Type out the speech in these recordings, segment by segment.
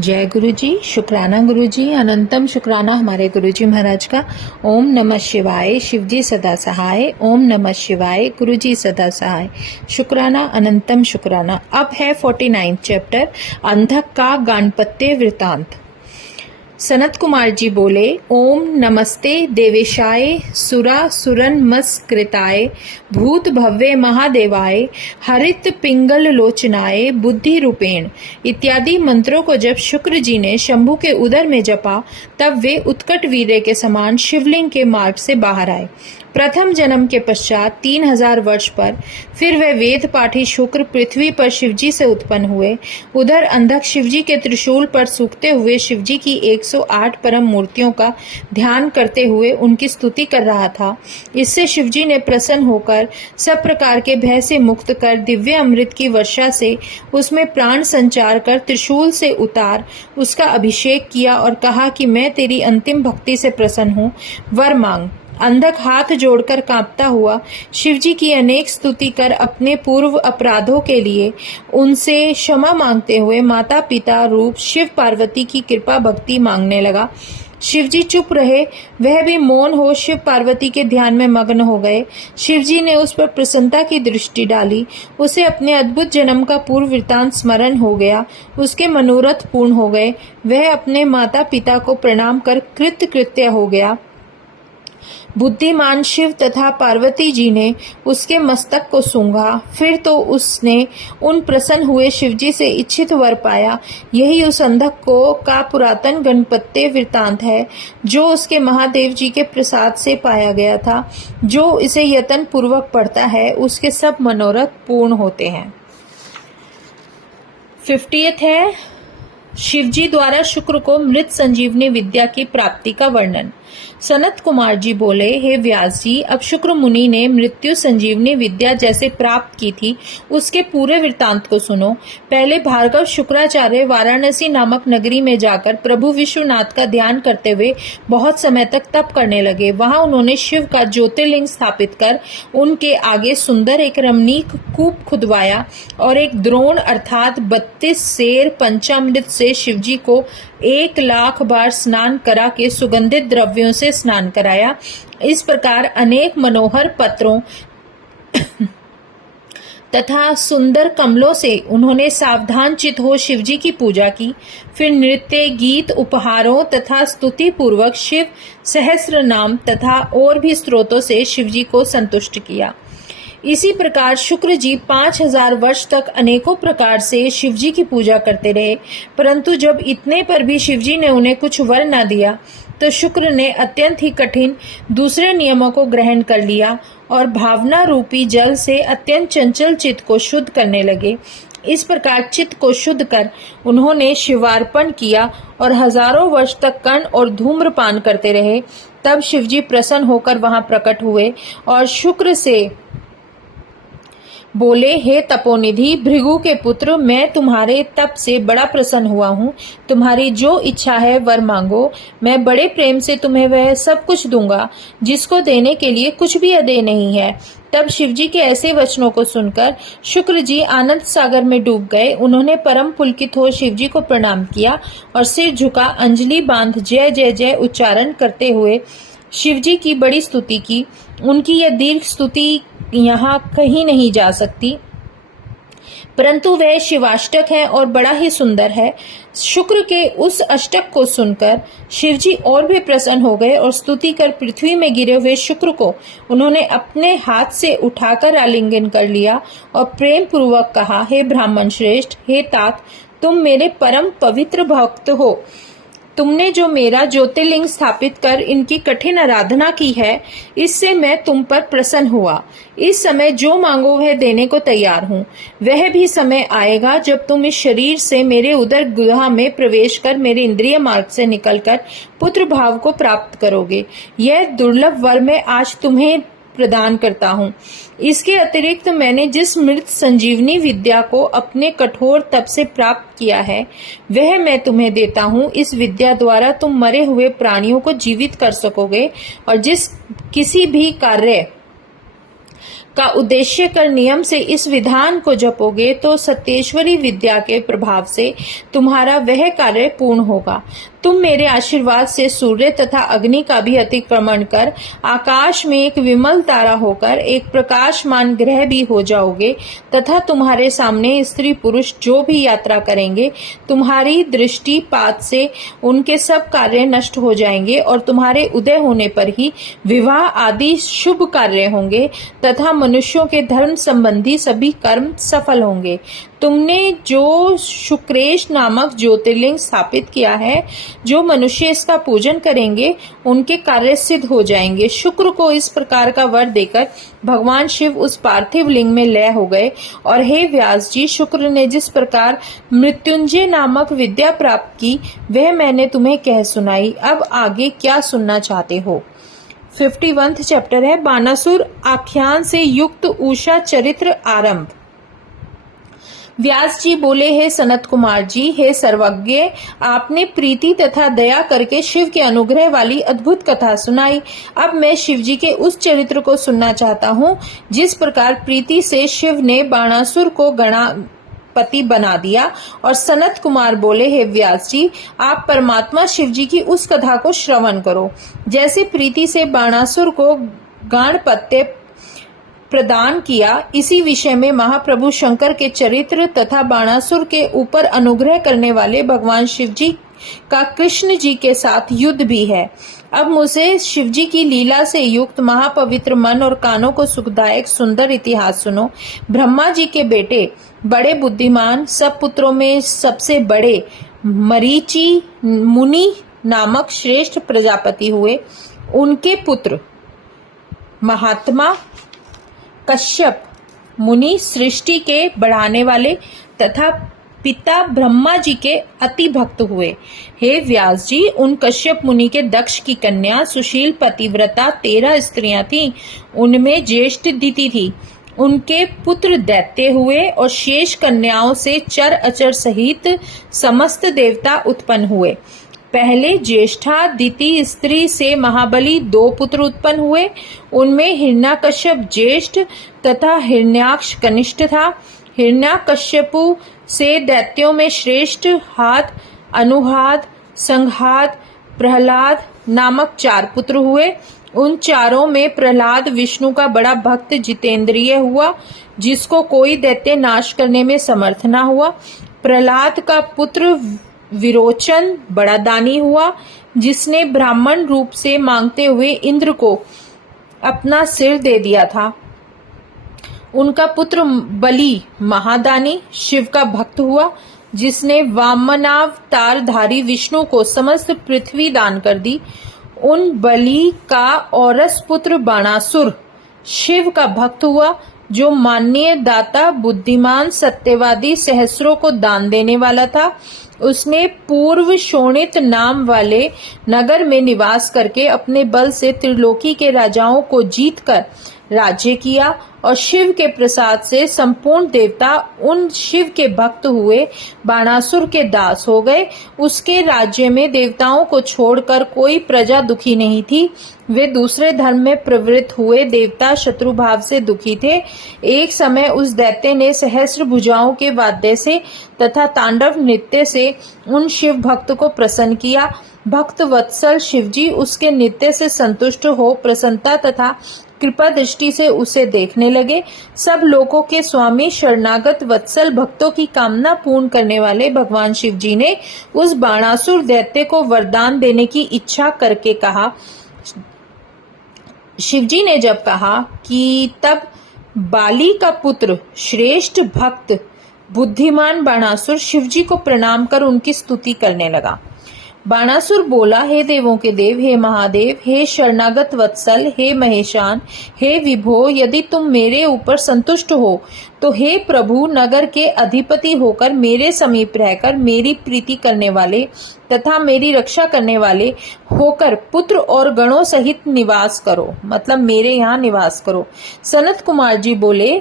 जय गुरु जी, शुक्राना गुरु जी, अनंतम शुक्राना हमारे गुरु जी महाराज का। ओम नमः शिवाय, शिव जी सदा सहाय। ओम नमः शिवाय, गुरु जी सदा सहाय। शुक्राना अनंतम शुक्राना। अब है 49 चैप्टर, अंधक का गाणपत्य वृतांत। सनत कुमार जी बोले, ओम नमस्ते देवेशाय सुरासुरनमस्कृताय भूत भव्य महादेवाय हरित पिंगल लोचनाय बुद्धि रूपेण इत्यादि मंत्रों को जब शुक्र जी ने शंभु के उदर में जपा, तब वे उत्कट वीर्य के समान शिवलिंग के मार्ग से बाहर आए। प्रथम जन्म के पश्चात 3000 वर्ष पर फिर वे वेद पाठी शुक्र पृथ्वी पर शिवजी से उत्पन्न हुए। उधर अंधक शिवजी के त्रिशूल पर सूखते हुए शिवजी की 108 परम मूर्तियों का ध्यान करते हुए उनकी स्तुति कर रहा था। इससे शिवजी ने प्रसन्न होकर सब प्रकार के भय से मुक्त कर दिव्य अमृत की वर्षा से उसमें प्राण संचार कर त्रिशूल से उतार उसका अभिषेक किया और कहा कि मैं तेरी अंतिम भक्ति से प्रसन्न हूँ, वर मांग। अंधक हाथ जोड़कर कांपता हुआ शिवजी की अनेक स्तुति कर अपने पूर्व अपराधों के लिए उनसे क्षमा मांगते हुए माता पिता रूप शिव पार्वती की कृपा भक्ति मांगने लगा। शिवजी चुप रहे, वह भी मौन हो शिव पार्वती के ध्यान में मग्न हो गए। शिवजी ने उस पर प्रसन्नता की दृष्टि डाली, उसे अपने अद्भुत जन्म का पूर्व वृतांत स्मरण हो गया, उसके मनोरथ पूर्ण हो गए। वह अपने माता पिता को प्रणाम कर कृतकृत्य हो गया। बुद्धिमान शिव तथा पार्वती जी ने उसके मस्तक को सूंघा, फिर तो उसने उन प्रसन्न हुए शिवजी से इच्छित वर पाया। यही उस अंधक को का पुरातन गणपत्य वृतांत है, जो उसके महादेव जी के प्रसाद से पाया गया था। जो इसे यत्न पूर्वक पढ़ता है, उसके सब मनोरथ पूर्ण होते हैं। 50th है शिवजी द्वारा शुक्र को मृत संजीवनी विद्या की प्राप्ति का वर्णन। सनत कुमार जी बोले, हे व्यास जी, अब शुक्र मुनि ने मृत्यु संजीवनी विद्या जैसे प्राप्त की थी उसके पूरे वृतांत को सुनो। पहले भार्गव शुक्राचार्य वाराणसी नामक नगरी में जाकर प्रभु विश्वनाथ का ध्यान करते हुए बहुत समय तक तप करने लगे। वहां उन्होंने शिव का ज्योतिर्लिंग स्थापित कर उनके आगे सुंदर एक रमणीक कूप खुदवाया और एक द्रोण अर्थात 32 सेर पंचामृत से शिवजी को 1,00,000 बार स्नान करा के सुगंधित द्रव्यों से स्नान कराया। इस प्रकार अनेक मनोहर पत्रों तथा सुंदर कमलों से उन्होंने सावधान चित हो शिवजी की पूजा की। फिर नृत्य, गीत, उपहारों तथा स्तुति पूर्वक शिव सहस्र नाम तथा और भी स्रोतों से शिवजी को संतुष्ट किया। इसी प्रकार शुक्र जी 5000 वर्ष तक अनेकों प्रकार से शिवजी की पूजा करते रहे, परंतु जब इतने पर भी शिवजी ने उन्हें कुछ वर न दिया, तो शुक्र ने अत्यंत ही कठिन दूसरे नियमों को ग्रहण कर लिया और भावना रूपी जल से अत्यंत चंचल चित्त को शुद्ध करने लगे। इस प्रकार चित्त को शुद्ध कर उन्होंने शिवार्पण किया और हजारों वर्ष तक कर्ण और धूम्रपान करते रहे। तब शिवजी प्रसन्न होकर वहां प्रकट हुए और शुक्र से बोले, हे तपोनिधि भृगु के पुत्र, मैं तुम्हारे तप से बड़ा प्रसन्न हुआ हूँ। तुम्हारी जो इच्छा है वर मांगो, मैं बड़े प्रेम से तुम्हें वह सब कुछ दूंगा, जिसको देने के लिए कुछ भी अदेय नहीं है। तब शिवजी के ऐसे वचनों को सुनकर शुक्र जी आनंद सागर में डूब गए। उन्होंने परम पुलकित हो शिवजी को प्रणाम किया और सिर झुका अंजलि बांध जय जय जय उच्चारण करते हुए शिवजी की बड़ी स्तुति की। उनकी यह दीर्घ स्तुति यहाँ कहीं नहीं जा सकती, परंतु वह शिवाष्टक है और बड़ा ही सुंदर है। शुक्र के उस अष्टक को सुनकर शिवजी और भी प्रसन्न हो गए और स्तुति कर पृथ्वी में गिरे हुए शुक्र को उन्होंने अपने हाथ से उठाकर आलिंगन कर लिया और प्रेम पूर्वक कहा, हे ब्राह्मण श्रेष्ठ, हे तात, तुम मेरे परम पवित्र भक्त हो। तुमने जो मेरा ज्योतिर्लिंग स्थापित कर इनकी कठिन आराधना की है, इससे मैं तुम पर प्रसन्न हुआ। इस समय जो मांगो वह देने को तैयार हूँ। वह भी समय आएगा जब तुम इस शरीर से मेरे उदर गुहा में प्रवेश कर मेरे इंद्रिय मार्ग से निकलकर पुत्र भाव को प्राप्त करोगे। यह दुर्लभ वर मैं आज तुम्हें प्रदान करता हूँ। इसके अतिरिक्त मैंने जिस मृत संजीवनी विद्या को अपने कठोर तप से प्राप्त किया है, वह मैं तुम्हें देता हूँ। इस विद्या द्वारा तुम मरे हुए प्राणियों को जीवित कर सकोगे और जिस किसी भी कार्य का उद्देश्य कर नियम से इस विधान को जपोगे तो सत्येश्वरी विद्या के प्रभाव से तुम्हारा वह कार्य पूर्ण होगा। तुम मेरे आशीर्वाद से सूर्य तथा अग्नि का भी अतिक्रमण कर आकाश में एक विमल तारा होकर एक प्रकाशमान ग्रह भी हो जाओगे तथा तुम्हारे सामने स्त्री पुरुष जो भी यात्रा करेंगे तुम्हारी दृष्टिपात से उनके सब कार्य नष्ट हो जाएंगे और तुम्हारे उदय होने पर ही विवाह आदि शुभ कार्य होंगे तथा मनुष्यों के धर्म संबंधी सभी कर्म सफल होंगे। तुमने जो शुक्रेश नामक ज्योतिर्लिंग स्थापित किया है, जो मनुष्य इसका पूजन करेंगे उनके कार्य सिद्ध हो जाएंगे। शुक्र को इस प्रकार का वर देकर भगवान शिव उस पार्थिव लिंग में लय हो गए और हे व्यास जी, शुक्र ने जिस प्रकार मृत्युंजय नामक विद्या प्राप्त की वह मैंने तुम्हें कह सुनाई। अब आगे क्या सुनना चाहते हो? 51वां चैप्टर है बानासुर आख्यान से युक्त उषा चरित्र आरंभ। व्यास जी बोले, हे सनत कुमार जी, हे सर्वज्ञ, आपने प्रीति तथा दया करके शिव के अनुग्रह वाली अद्भुत कथा सुनाई। अब मैं शिव जी के उस चरित्र को सुनना चाहता हूँ जिस प्रकार प्रीति से शिव ने बाणासुर को गणापति बना दिया। और सनत कुमार बोले, हे व्यास जी, आप परमात्मा शिव जी की उस कथा को श्रवण करो। जैसे प्रीति से बाणासुर को गणपत्य प्रदान किया, इसी विषय में महाप्रभु शंकर के चरित्र तथा बाणासुर के ऊपर अनुग्रह करने वाले भगवान शिव जी का कृष्ण जी के साथ युद्ध भी है। अब मुझे शिव जी की लीला से युक्त महापवित्र मन और कानों को सुखदायक सुंदर इतिहास सुनो। ब्रह्मा जी के बेटे बड़े बुद्धिमान, सब पुत्रों में सबसे बड़े मरीचि मुनि नामक श्रेष्ठ प्रजापति हुए। उनके पुत्र महात्मा कश्यप मुनि सृष्टि के बढ़ाने वाले तथा पिता ब्रह्मा जी के अति भक्त हुए। हे व्यास जी, उन कश्यप मुनि के दक्ष की कन्या सुशील पतिव्रता 13 स्त्रियां थीं। उनमें ज्येष्ठ दिति थी। उनके पुत्र दैत्य हुए और शेष कन्याओं से चर अचर सहित समस्त देवता उत्पन्न हुए। पहले ज्येष्ठा दिति स्त्री से महाबली 2 पुत्र उत्पन्न हुए। उनमें हिरण्याकश्यप ज्येष्ठ तथा हिरण्याक्ष कनिष्ठ था। हिरण्याकश्यपु से दैत्यों में श्रेष्ठ हाथ, अनुहाद, संघात, प्रहलाद नामक 4 पुत्र हुए। उन चारों में प्रहलाद विष्णु का बड़ा भक्त जितेंद्रिय हुआ, जिसको कोई दैत्य नाश करने में समर्थ न हुआ। प्रहलाद का पुत्र विरोचन बड़ा दानी हुआ, जिसने ब्राह्मण रूप से मांगते हुए इंद्र को अपना सिर दे दिया था। उनका पुत्र बलि महादानी शिव का भक्त हुआ, जिसने वामनावतारधारी विष्णु को समस्त पृथ्वी दान कर दी। उन बलि का औरस पुत्र बाणासुर शिव का भक्त हुआ, जो माननीय दाता, बुद्धिमान, सत्यवादी, सहस्रों को दान देने वाला था। उसने पूर्व शोणित नाम वाले नगर में निवास करके अपने बल से त्रिलोकी के राजाओं को जीतकर राज्य किया और शिव के प्रसाद से संपूर्ण देवता उन शिव के भक्त हुए बाणासुर के दास हो गए। उसके राज्य में देवताओं को छोड़कर कोई प्रजा दुखी नहीं थी। वे दूसरे धर्म में प्रवृत्त हुए देवता शत्रु भाव से दुखी थे। एक समय उस दैत्य ने सहस्र भुजाओं के वाद्य से तथा तांडव नृत्य से उन शिव भक्त को प्रसन्न किया। भक्त वत्सल शिवजी उसके नृत्य से संतुष्ट हो प्रसन्नता तथा कृपा दृष्टि से उसे देखने लगे। सब लोगों के स्वामी शरणागत वत्सल भक्तों की कामना पूर्ण करने वाले भगवान शिव जी ने उस बाणासुर दैत्य को वरदान देने की इच्छा करके कहा। शिवजी ने जब कहा कि तब बाली का पुत्र श्रेष्ठ भक्त बुद्धिमान बाणासुर शिवजी को प्रणाम कर उनकी स्तुति करने लगा। बाणासुर बोला, हे देवों के देव, हे महादेव, हे शरणागत वत्सल, हे महेशान, हे विभो, यदि तुम मेरे ऊपर संतुष्ट हो तो हे प्रभु, नगर के अधिपति होकर मेरे समीप रहकर मेरी प्रीति करने वाले तथा मेरी रक्षा करने वाले होकर पुत्र और गणों सहित निवास करो, मतलब मेरे यहाँ निवास करो। सनत कुमार जी बोले,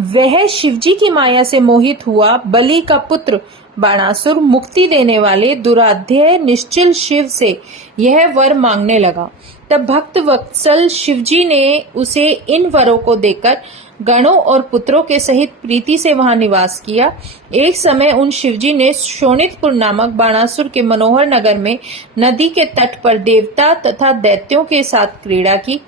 वह शिवजी की माया से मोहित हुआ बलि का पुत्र बाणासुर मुक्ति देने वाले दुराध्याय निश्चल शिव से यह वर मांगने लगा। तब भक्त वत्सल शिवजी ने उसे इन वरों को देकर गणों और पुत्रों के सहित प्रीति से वहां निवास किया। एक समय उन शिवजी ने शोणितपुर नामक बाणासुर के मनोहर नगर में नदी के तट पर देवता तथा दैत्यों के साथ क्रीड़ा की।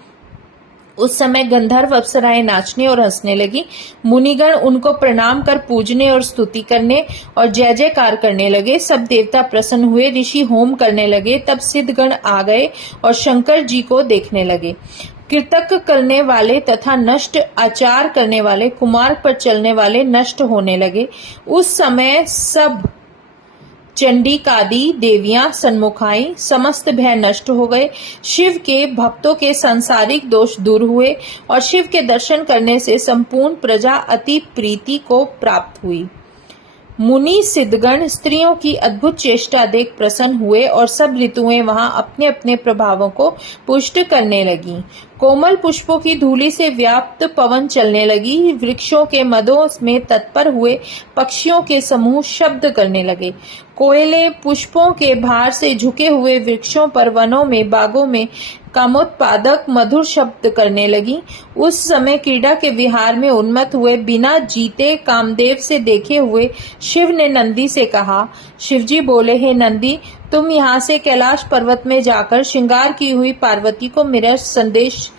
उस समय गंधर्व अप्सराएं नाचने और हंसने लगी। मुनिगण उनको प्रणाम कर पूजने और स्तुति करने और जय जयकार करने लगे। सब देवता प्रसन्न हुए, ऋषि होम करने लगे। तब सिद्धगण आ गए और शंकर जी को देखने लगे। कृतक करने वाले तथा नष्ट आचार करने वाले, कुमार्ग पर चलने वाले नष्ट होने लगे। उस समय सब चंडिकादि देवियां सन्मुख आईं, समस्त भय नष्ट हो गए। शिव के भक्तों के सांसारिक दोष दूर हुए और शिव के दर्शन करने से संपूर्ण प्रजा अति प्रीति को प्राप्त हुई। मुनि सिद्धगण स्त्रियों की अद्भुत चेष्टा देख प्रसन्न हुए और सब ऋतुएं वहां अपने अपने प्रभावों को पुष्ट करने लगी। कोमल पुष्पों की धूली से व्याप्त पवन चलने लगी। वृक्षों के मदों में तत्पर हुए पक्षियों के समूह शब्द करने लगे। कोयले पुष्पों के भार से झुके हुए वृक्षों पर, वनों में, बागों में कामोत्पादक मधुर शब्द करने लगी। उस समय क्रीड़ा के विहार में उन्मत्त हुए बिना जीते कामदेव से देखे हुए शिव ने नंदी से कहा। शिवजी बोले, हे नंदी, तुम यहाँ से कैलाश पर्वत में जाकर श्रृंगार की हुई पार्वती को मेरा संदेश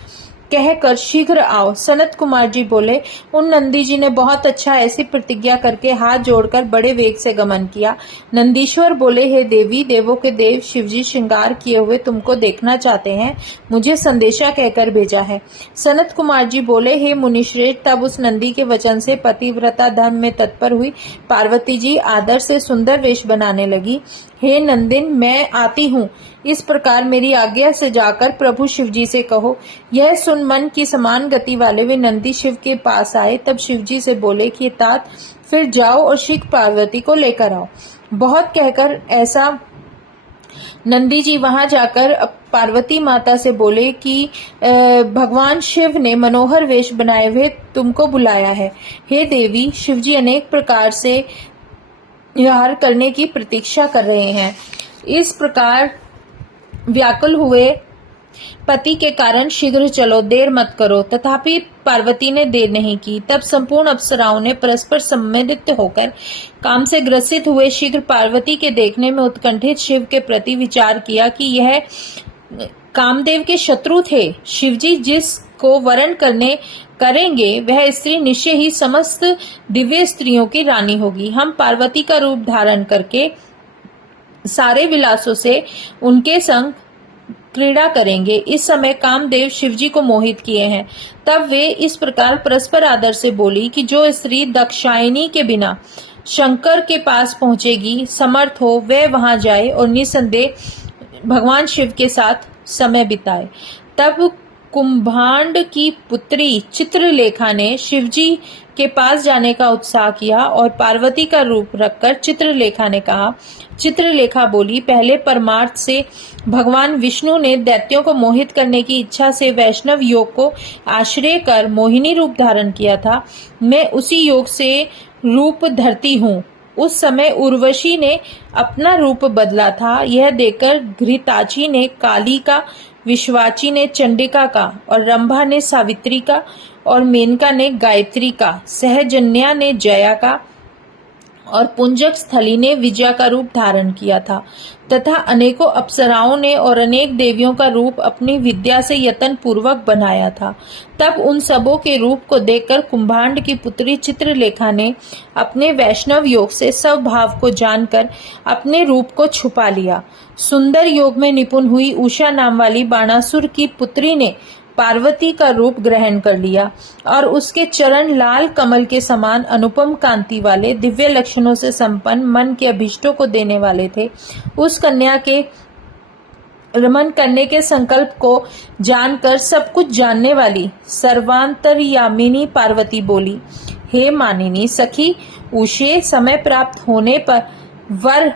कहकर शीघ्र आओ। सनत कुमार जी बोले, उन नंदी जी ने बहुत अच्छा ऐसी प्रतिज्ञा करके हाथ जोड़कर बड़े वेग से गमन किया। नंदीश्वर बोले, हे देवी, देवों के देव शिवजी श्रृंगार किए हुए तुमको देखना चाहते हैं, मुझे संदेशा कहकर भेजा है। सनत कुमार जी बोले, हे मुनिश्रेष्ठ, तब उस नंदी के वचन से पतिव्रता धर्म में तत्पर हुई पार्वती जी आदर से सुंदर वेश बनाने लगी। हे नंदिन, मैं आती हूँ, इस प्रकार मेरी आज्ञा से जाकर प्रभु शिवजी से कहो। यह सुन मन की समान गति वाले वे नंदी शिव के पास आए। तब शिवजी से बोले कि तात फिर जाओ और शीघ्र पार्वती को लेकर आओ। बहुत कहकर ऐसा नंदी जी वहां जाकर पार्वती माता से बोले कि भगवान शिव ने मनोहर वेश बनाए हुए तुमको बुलाया है। हे देवी, शिवजी अनेक प्रकार से विहार करने की प्रतीक्षा कर रहे हैं। इस प्रकार व्याकुल हुए पति के कारण शीघ्र चलो, देर मत करो। तथापि पार्वती ने देर नहीं की। तब संपूर्ण अप्सराओं ने परस्पर सम्मिलित होकर काम से ग्रसित हुए शीघ्र पार्वती के देखने में उत्कंठित शिव के प्रति विचार किया कि यह कामदेव के शत्रु थे। शिवजी जिसको वरण करेंगे वह स्त्री निश्चय ही समस्त दिव्य स्त्रियों की रानी होगी। हम पार्वती का रूप धारण करके सारे विलासों से उनके संग क्रीड़ा करेंगे। इस समय कामदेव शिवजी को मोहित किए हैं। तब वे इस प्रकार परस्पर आदर से बोली कि जो स्त्री दक्षायनी के बिना शंकर के पास पहुंचेगी, समर्थ हो, वह वहां जाए और निसंदेह भगवान शिव के साथ समय बिताए। तब कुंभांड की पुत्री चित्रलेखा ने शिवजी के पास जाने का उत्साह किया और पार्वती का रूप रखकर चित्रलेखा ने कहा। चित्रलेखा बोली, पहले परमार्थ से भगवान विष्णु ने दैत्यों को मोहित करने की इच्छा से वैष्णव योग को आश्रय कर मोहिनी रूप धारण किया था। मैं उसी योग से रूप धरती हूँ। उस समय उर्वशी ने अपना रूप बदला था। यह देखकर घृताची ने काली का, विश्वाची ने चंडिका का और रंभा ने सावित्री का और मेनका ने गायत्री का, सहजन्या ने जया का और पुंजक स्थली ने विजया का रूप धारण किया था तथा अनेकों अप्सराओं ने और अनेक देवियों का रूप अपनी विद्या से यत्न पूर्वक बनाया था। तब उन सबों के रूप को देखकर कुंभांड की पुत्री चित्रलेखा ने अपने वैष्णव योग से स्वभाव को जानकर अपने रूप को छुपा लिया। सुंदर योग में निपुण हुई उषा नाम वाली बाणासुर की पुत्री ने पार्वती का रूप ग्रहण कर लिया और उसके चरण लाल कमल के समान अनुपम कांति वाले, दिव्य लक्षणों से संपन्न, मन के अभिष्टों को देने वाले थे। उस कन्या के रमन करने के संकल्प को जानकर सब कुछ जानने वाली सर्वांतर्यामिनी पार्वती बोली, हे मानिनी सखी उषे, समय प्राप्त होने पर वर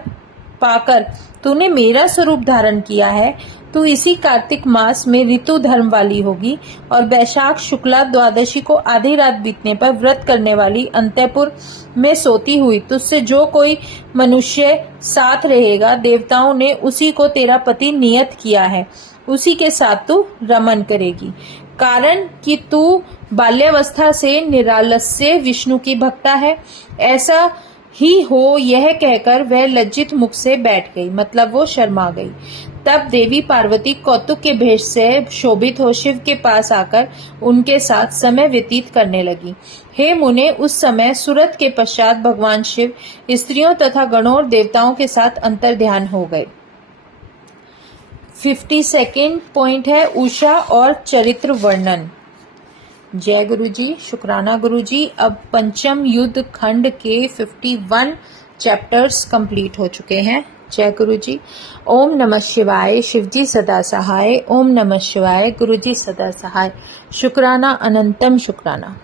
पाकर तूने मेरा स्वरूप धारण किया है। तू इसी कार्तिक मास में ऋतु धर्म वाली होगी और वैशाख शुक्ला द्वादशी को आधी रात बीतने पर व्रत करने वाली अंतःपुर में सोती हुई तुझसे जो कोई मनुष्य साथ रहेगा, देवताओं ने उसी को तेरा पति नियत किया है, उसी के साथ तू रमन करेगी। कारण कि तू बाल्यावस्था से निरालस्य विष्णु की भक्ता है। ऐसा ही हो यह कहकर वह लज्जित मुख से बैठ गई, मतलब वो शर्मा गई। तब देवी पार्वती कौतुक के भेष से शोभित हो शिव के पास आकर उनके साथ समय व्यतीत करने लगी। हे मुने, उस समय सुरत के पश्चात भगवान शिव स्त्रियों तथा गणों और देवताओं के साथ अंतर ध्यान हो गए। 52nd पॉइंट है उषा और चरित्र वर्णन। जय गुरु जी, शुक्राना गुरु जी। अब पंचम युद्ध खंड के 51 चैप्टर्स कंप्लीट हो चुके हैं। जय गुरु जी। ओम नमः शिवाय। शिवजी सदा सहाय। ओम नमः शिवाय। गुरु जी सदा सहाय। शुक्राना अनंतम शुक्राना।